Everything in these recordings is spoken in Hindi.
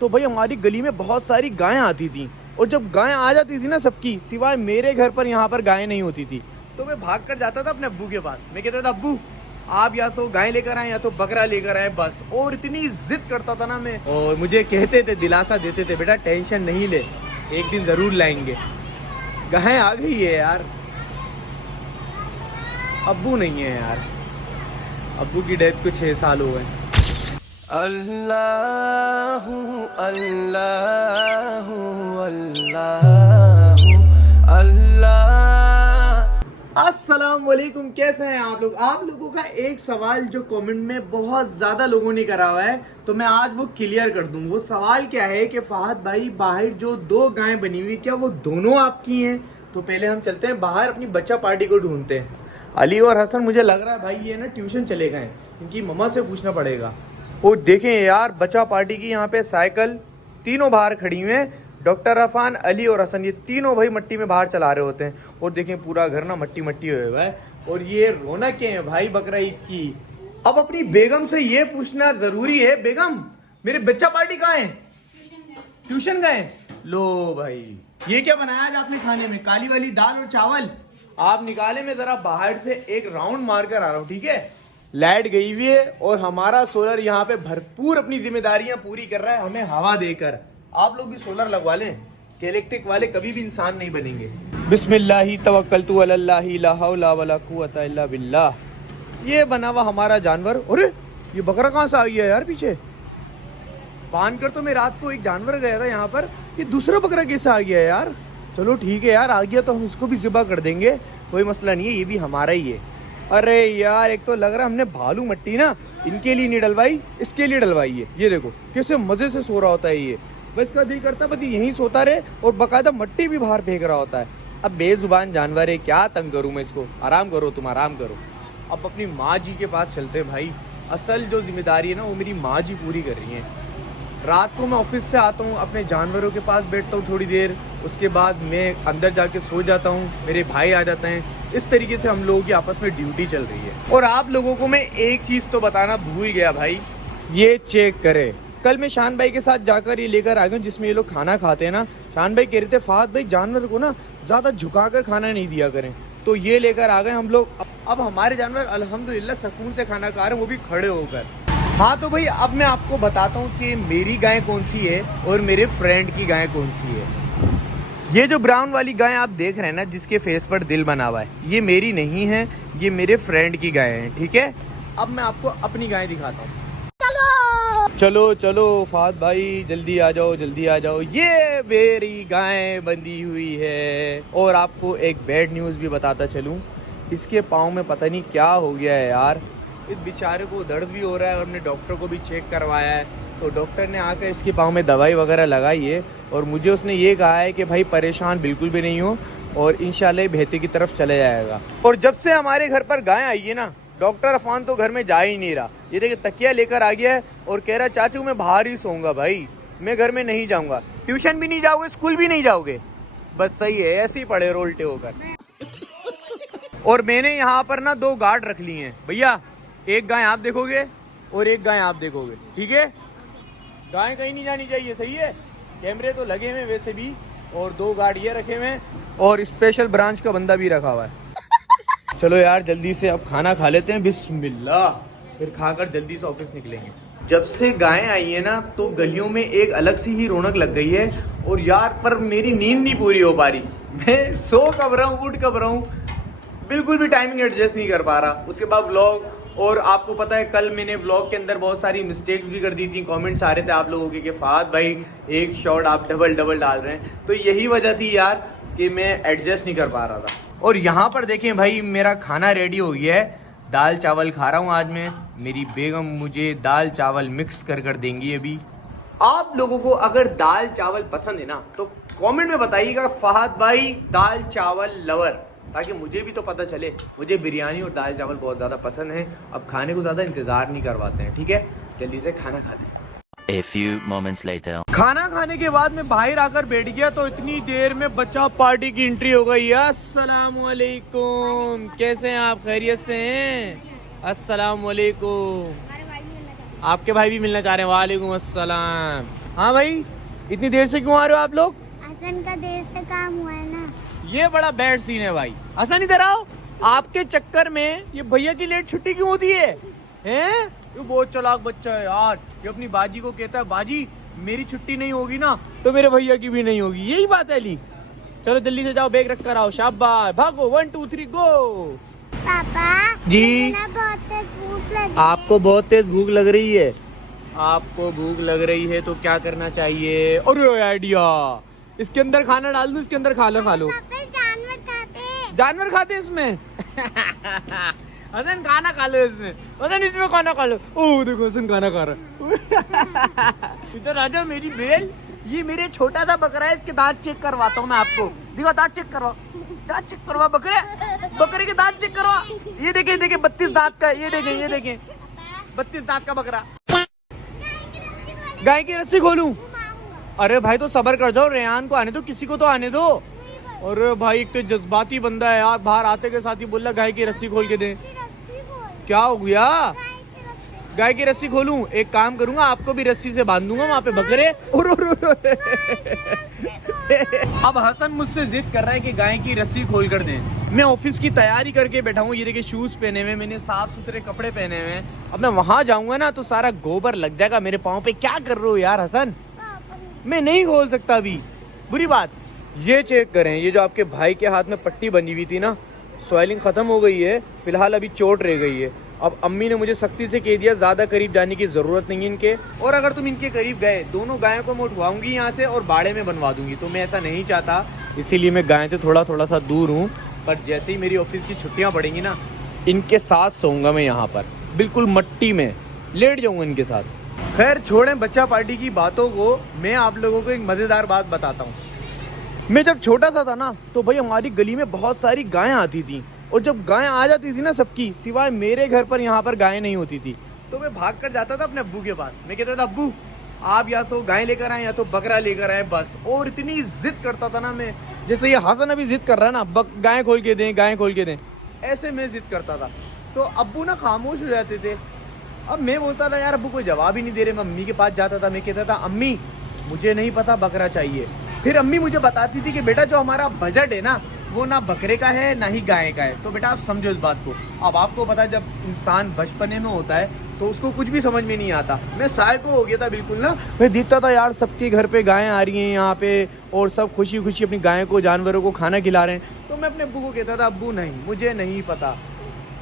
तो भाई हमारी गली में बहुत सारी गायें आती थी, और जब गायें आ जाती थी ना सबकी, सिवाय मेरे घर पर यहाँ पर गायें नहीं होती थी, तो मैं भाग कर जाता था अपने अब्बू के पास। मैं कहता था अब्बू आप या तो गाय लेकर आए या तो बकरा लेकर आए बस। और इतनी जिद करता था ना मैं, और मुझे कहते थे, दिलासा देते थे, बेटा टेंशन नहीं ले, एक दिन जरूर लाएंगे। गाय आ गई है यार, अब्बू नहीं है यार, अब्बू की डेथ को 6 साल हो गए। अल्लाहु अल्लाहु अल्लाहु अल्लाह। अस्सलाम वालेकुम, कैसे हैं आप लोग? आप लोगों का एक सवाल जो कमेंट में बहुत ज्यादा लोगों ने करा हुआ है, तो मैं आज वो क्लियर कर दूं। वो सवाल क्या है कि फहद भाई बाहर जो 2 गायें बनी हुई, क्या वो दोनों आपकी हैं? तो पहले हम चलते हैं बाहर, अपनी बच्चा पार्टी को ढूंढते हैं। अली और हसन, मुझे लग रहा है भाई ये ना ट्यूशन चले गए, इनकी मम्मा से पूछना पड़ेगा। और देखें यार, बच्चा पार्टी की यहाँ पे साइकिल तीनों बाहर खड़ी हुई हैं। डॉक्टर अफान, अली और हसन, ये तीनों भाई मट्टी में बाहर चला रहे होते हैं। और देखें पूरा घर ना मट्टी मट्टी हुआ है। और ये रौनकें हैं भाई बकरा ईद की। अब अपनी बेगम से ये पूछना जरूरी है, बेगम मेरे बच्चा पार्टी कहाँ है? ट्यूशन गए। लो भाई, ये क्या बनाया आज आपने खाने में? काली वाली दाल और चावल। आप निकाले, मैं जरा बाहर से एक राउंड मार कर आ रहा हूँ, ठीक है? लाइट गई हुई है और हमारा सोलर यहाँ पे भरपूर अपनी जिम्मेदारियां पूरी कर रहा है, हमें हवा देकर। आप लोग भी सोलर लगवा लें, कि इलेक्ट्रिक वाले कभी भी इंसान नहीं बनेंगे। बिस्मिल्लाहि तवक्कलतु अलल्लाहि ला हौला वला कुव्वता इल्ला बिल्लाह। ये बना हुआ हमारा जानवर। अरे ये बकरा कहाँ से आ गया यार पीछे? बांध कर तो मैं रात को एक जानवर गया था यहाँ पर, ये दूसरा बकरा कैसे आ गया यार? चलो ठीक है यार, आ गया तो हम इसको भी ज़िबा कर देंगे, कोई मसला नहीं है, ये भी हमारा ही है। अरे यार, एक तो लग रहा है हमने भालू मट्टी ना इनके लिए नहीं डलवाई, इसके लिए डलवाई है। ये देखो कैसे मजे से सो रहा होता है ये। बस का दिल करता बस यहीं सोता रहे, और बकायदा मट्टी भी बाहर फेंक रहा होता है। अब बेजुबान जानवर है, क्या तंग करूं मैं इसको? आराम करो तुम, आराम करो। अब अपनी माँ जी के पास चलते हैं भाई। असल जो जिम्मेदारी है ना, वो मेरी माँ जी पूरी कर रही हैं। रात को मैं ऑफिस से आता हूँ, अपने जानवरों के पास बैठता हूँ थोड़ी देर, उसके बाद मैं अंदर जाके सो जाता हूँ, मेरे भाई आ जाते हैं। इस तरीके से हम लोगों की आपस में ड्यूटी चल रही है। और आप लोगों को मैं एक चीज़ तो बताना भूल गया भाई, ये चेक करें। कल मैं शान भाई के साथ जाकर ये लेकर आ गया, जिसमें ये लोग खाना खाते हैं ना। शान भाई कह रहे थे फहद भाई जानवर को ना ज़्यादा झुकाकर खाना नहीं दिया करें, तो ये लेकर आ गए हम लोग। अब हमारे जानवर अल्हम्दुलिल्लाह सुकून से खाना खा रहे हैं, वो भी खड़े होकर। हाँ तो भाई, अब मैं आपको बताता हूँ कि मेरी गाय कौन सी है और मेरे फ्रेंड की गाय कौन सी है। ये जो ब्राउन वाली गाय आप देख रहे हैं ना, जिसके फेस पर दिल बना हुआ है, ये मेरी नहीं है, ये मेरे फ्रेंड की गाय है, ठीक है? अब मैं आपको अपनी गाय दिखाता हूँ। चलो चलो फहद भाई, जल्दी आ जाओ, जल्दी आ जाओ। ये मेरी गाय बंधी हुई है। और आपको एक बैड न्यूज़ भी बताता चलूँ, इसके पाँव में पता नहीं क्या हो गया है यार। इस बेचारे को दर्द भी हो रहा है, और हमने डॉक्टर को भी चेक करवाया है, तो डॉक्टर ने आकर इसके पाँव में दवाई वगैरह लगाई है। और मुझे उसने ये कहा है कि भाई परेशान बिल्कुल भी नहीं हो, और इंशाल्लाह बेहतर की तरफ चले जाएगा। और जब से हमारे घर पर गाय आई है ना, डॉक्टर अफान तो घर में जा ही नहीं रहा। ये देखिए तकिया लेकर आ गया है और कह रहा चाचू मैं बाहर ही सोऊंगा भाई, मैं घर में नहीं जाऊँगा। ट्यूशन भी नहीं जाओगे, स्कूल भी नहीं जाओगे? बस सही है, ऐसे ही पड़े रोल्टे होकर। और मैंने यहाँ पर ना 2 गार्ड रख लिए हैं भैया, एक गाय आप देखोगे और एक गाय आप देखोगे, ठीक है? गाय कहीं नहीं जानी चाहिए, सही है? कैमरे तो लगे हुए वैसे भी, और 2 गार्ड ये रखे हुए हैं, और स्पेशल ब्रांच का बंदा भी रखा हुआ है। चलो यार जल्दी से अब खाना खा लेते हैं, बिस्मिल्लाह, फिर खाकर जल्दी से ऑफिस निकलेंगे। जब से गायें आई है ना, तो गलियों में एक अलग सी ही रौनक लग गई है। और यार पर मेरी नींद नहीं पूरी हो पा रही, मैं सो कब रहा हूँ, उठ कब रहा हूँ, बिल्कुल भी टाइमिंग एडजस्ट नहीं कर पा रहा। उसके बाद व्लॉग, और आपको पता है कल मैंने व्लॉग के अंदर बहुत सारी मिस्टेक्स भी कर दी थी। कमेंट्स आ रहे थे आप लोगों के कि फहद भाई एक शॉट आप डबल डाल रहे हैं, तो यही वजह थी यार कि मैं एडजस्ट नहीं कर पा रहा था। और यहाँ पर देखें भाई, मेरा खाना रेडी हो गया है। दाल चावल खा रहा हूँ आज मैं, मेरी बेगम मुझे दाल चावल मिक्स कर देंगी अभी। आप लोगों को अगर दाल चावल पसंद है ना, तो कमेंट में बताइएगा फहद भाई दाल चावल लवर, ताकि मुझे भी तो पता चले। मुझे बिरयानी और दाल चावल बहुत ज़्यादा पसंद है। अब खाने को ज़्यादा इंतज़ार नहीं करवाते हैं, ठीक है? जल्दी से खाना खाते हैं। A few moments later. खाना खाने के बाद मैं बाहर आकर बैठ गया, तो इतनी देर में बच्चा पार्टी की एंट्री हो गई। अस्सलाम वालेकुम, कैसे हैं आप? खैरियत से हैं? अस्सलाम वालेकुम। आपके भाई भी मिलना चाह रहे हैं? वालेकुम अस्सलाम। हाँ भाई, इतनी देर से क्यों आ रहे हो आप लोग? हसन का देर से काम हुआ है ना। ये बड़ा बैड सीन है भाई। हसन इधर आओ। आपके चक्कर में ये भैया की लेट छुट्टी क्यों होती है? हैं? ये बहुत चालाक बच्चा है यार। ये अपनी बाजी को कहता है, बाजी मेरी छुट्टी नहीं होगी ना तो मेरे भैया की भी नहीं होगी। यही बात है ली। चलो जल्दी से जाओ, बैग रख कर आओ। शाबाश, भागो, 1 2 3 गो। पापा जी? मुझे ना बहुत तेज भूख लगी है। आपको बहुत तेज भूख लग रही है? आपको भूख लग रही है तो क्या करना चाहिए? अरे आइडिया, इसके अंदर खाना डाल दूं, इसके अंदर खा लो। पापा जानवर खाते हैं। जानवर खाते हैं इसमें? हसन खाना खा लो इसमें। हसन इसमें खाना खा लो। ओह देखो हसन खाना खा रहा। इधर आ जाओ मेरी बेल। ये मेरे छोटा सा बकरा है, इसके दांत चेक करवाता हूँ मैं आपको। देखो दांत चेक करवा बकरे के दांत चेक करवा। ये देखें 32 दांत का। ये देखें 32 दांत का बकरा। गाय की रस्सी खोलूं? अरे भाई तो सबर कर जाओ, रेहान को आने दो, किसी को तो आने दो। अरे भाई एक तो जज्बाती बंदा है यार, बाहर आते के साथ ही बोला गाय की रस्सी खोल के दे। क्या हो गया? गाय की रस्सी खोलूं? एक काम करूंगा, आपको भी रस्सी से बांध दूंगा वहाँ पे बकरे। अब हसन मुझसे जिद कर रहा है कि गाय की रस्सी खोल कर दें। मैं ऑफिस की तैयारी करके बैठा हूँ। ये देखिए शूज पहने हुए, मैंने साफ सुथरे कपड़े पहने हुए हैं। अब मैं वहां जाऊंगा ना तो सारा गोबर लग जाएगा मेरे पाँव पे। क्या कर रहे हो यार हसन? मैं नहीं खोल सकता अभी। बुरी बात। ये चेक करें, ये जो आपके भाई के हाथ में पट्टी बनी हुई थी ना, स्वेलिंग खत्म हो गई है। फिलहाल अभी चोट रह गई है। अब अम्मी ने मुझे सख्ती से कह दिया ज्यादा करीब जाने की जरूरत नहीं है इनके, और अगर तुम इनके करीब गए, दोनों गायों को मैं उठवाऊंगी यहाँ से और बाड़े में बनवा दूंगी। तो मैं ऐसा नहीं चाहता, इसीलिए मैं गाय से थोड़ा सा दूर हूँ। पर जैसे ही मेरी ऑफिस की छुट्टियाँ पड़ेंगी ना, इनके साथ सोऊंगा मैं यहाँ पर, बिल्कुल मट्टी में लेट जाऊंगा इनके साथ। खैर छोड़ें बच्चा पार्टी की बातों को, मैं आप लोगों को एक मजेदार बात बताता हूँ। मैं जब छोटा सा था ना तो भाई हमारी गली में बहुत सारी गायें आती थी, और जब गायें आ जाती थी ना सबकी, सिवाय मेरे घर पर यहाँ पर गायें नहीं होती थी, तो मैं भाग कर जाता था अपने अब्बू के पास। मैं कहता था अब्बू आप या तो गाय लेकर आए या तो बकरा लेकर आए बस। और इतनी जिद करता था ना मैं, जैसे ये हसन अभी जिद कर रहा है ना, गाय खोल के दें, गाय खोल के दें, ऐसे मैं जिद करता था। तो अब्बू ना खामोश हो जाते थे। अब मैं बोलता था यार अब्बू कोई जवाब ही नहीं दे रहे। मैं अम्मी के पास जाता था, मैं कहता था अम्मी मुझे नहीं पता बकरा चाहिए। फिर अम्मी मुझे बताती थी कि बेटा जो हमारा बजट है ना वो ना बकरे का है ना ही गाय का है। तो बेटा आप समझो इस बात को। अब आपको पता है जब इंसान बचपने में होता है तो उसको कुछ भी समझ में नहीं आता। मैं साइको हो गया था बिल्कुल ना। मैं देखता था यार सबके घर पे गायें आ रही हैं यहाँ पे, और सब खुशी खुशी अपनी गाय को, जानवरों को खाना खिला रहे हैं। तो मैं अपने अब्बू को कहता था अब्बू नहीं मुझे नहीं पता।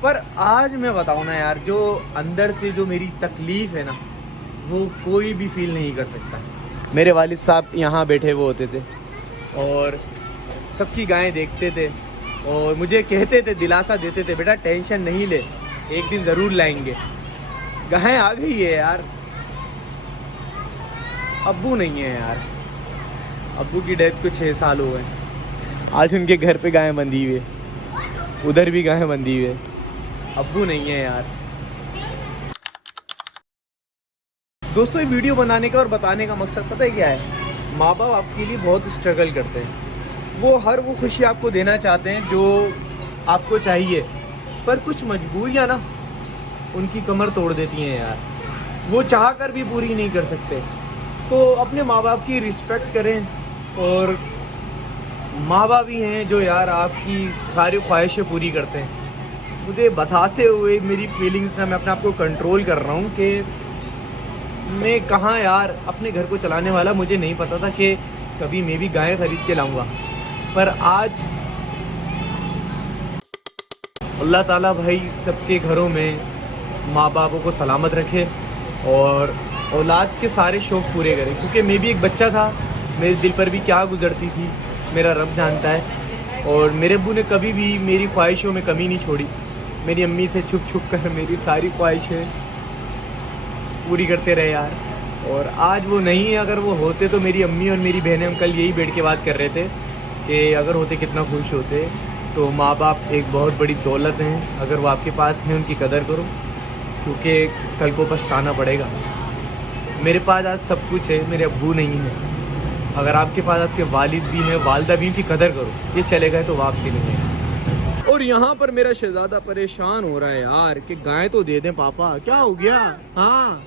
पर आज मैं बताऊँ ना यार, जो अंदर से जो मेरी तकलीफ है ना वो कोई भी फील नहीं कर सकता। मेरे वालिद साहब यहाँ बैठे हुए होते थे और सबकी गायें देखते थे और मुझे कहते थे, दिलासा देते थे, बेटा टेंशन नहीं ले, एक दिन ज़रूर लाएंगे। गाय आ गई है यार। अब्बू नहीं है यार, अब्बू की डेथ को 6 साल हो गए। आज उनके घर पे गायें बंधी हुई है, उधर भी गायें बंधी हुई है। अब्बू नहीं है यार। दोस्तों ये वीडियो बनाने का और बताने का मकसद पता है क्या है? माँ बाप आपके लिए बहुत स्ट्रगल करते हैं। वो खुशी आपको देना चाहते हैं जो आपको चाहिए, पर कुछ मजबूरियाँ ना उनकी कमर तोड़ देती हैं यार। वो चाह कर भी पूरी नहीं कर सकते। तो अपने माँ बाप की रिस्पेक्ट करें, और माँ बाप ही हैं जो यार आपकी सारी ख्वाहिशें पूरी करते हैं। मुझे बताते हुए मेरी फीलिंग्स ना मैं अपने आप को कंट्रोल कर रहा हूँ कि मैं कहाँ यार अपने घर को चलाने वाला। मुझे नहीं पता था कि कभी मैं भी गाय खरीद के लाऊंगा, पर आज अल्लाह ताला भाई सबके घरों में माँ बापों को सलामत रखे और औलाद के सारे शौक़ पूरे करे। क्योंकि मैं भी एक बच्चा था, मेरे दिल पर भी क्या गुजरती थी मेरा रब जानता है। और मेरे अब्बू ने कभी भी मेरी ख्वाहिशों में कमी नहीं छोड़ी। मेरी अम्मी से छुप छुप कर मेरी सारी ख्वाहिशें पूरी करते रहे यार। और आज वो नहीं है। अगर वो होते तो मेरी अम्मी और मेरी बहनें हम कल यही बैठ के बात कर रहे थे कि अगर होते कितना खुश होते। तो माँ बाप एक बहुत बड़ी दौलत हैं, अगर वो आपके पास हैं उनकी कदर करो, क्योंकि कल को पछताना पड़ेगा। मेरे पास आज सब कुछ है, मेरे अब्बू नहीं है। अगर आपके पास आपके वालिद भी हैं, वालदा भी, उनकी कदर करो। ये चले गए तो वापसी नहीं है। और यहाँ पर मेरा शहजादा परेशान हो रहा है यार कि गाय तो दे दें पापा। क्या हो गया? हाँ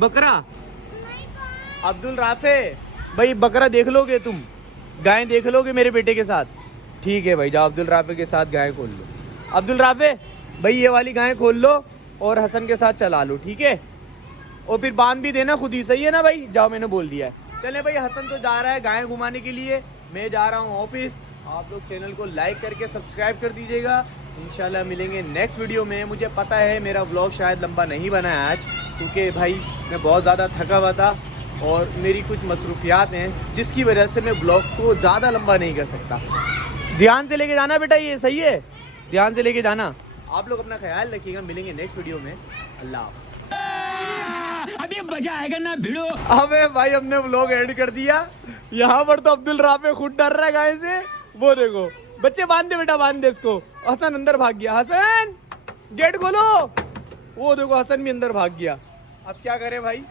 बकरा अब्दुल राफे भाई बकरा देख लोगे तुम, गाय देख लोगे मेरे बेटे के साथ? ठीक है भाई, जाओ अब्दुल राफे के साथ गाय खोल लो। अब्दुल राफे भाई ये वाली गाय खोल लो और हसन के साथ चला लो, ठीक है? और फिर बांध भी देना खुद ही, सही है ना भाई? जाओ, मैंने बोल दिया है। चले भाई, हसन तो जा रहा है गाय घुमाने के लिए, मैं जा रहा हूँ ऑफिस। आप लोग चैनल को लाइक करके सब्सक्राइब कर दीजिएगा। इंशाल्लाह मिलेंगे नेक्स्ट वीडियो में। मुझे पता है मेरा व्लॉग शायद लंबा नहीं बना है आज, क्योंकि भाई मैं बहुत ज़्यादा थका हुआ था और मेरी कुछ मसरूफियात हैं जिसकी वजह से मैं ब्लॉग को ज़्यादा लंबा नहीं कर सकता। ध्यान से लेके जाना बेटा, ये सही है, ध्यान से लेके जाना। आप लोग अपना ख्याल रखिएगा, मिलेंगे नेक्स्ट वीडियो में। अल्लाह हाफ़िज़। अभी मजा आएगा ना भिड़ो। अबे भाई हमने व्लॉग एड कर दिया। यहाँ पर तो अब्दुल राफे खुद डर रहा है गाय से। वो देखो, बच्चे बांध दे बेटा, बांध दे इसको। हसन अंदर भाग गया, हसन गेट खोलो। वो देखो हसन भी अंदर भाग गया। अब क्या करें भाई?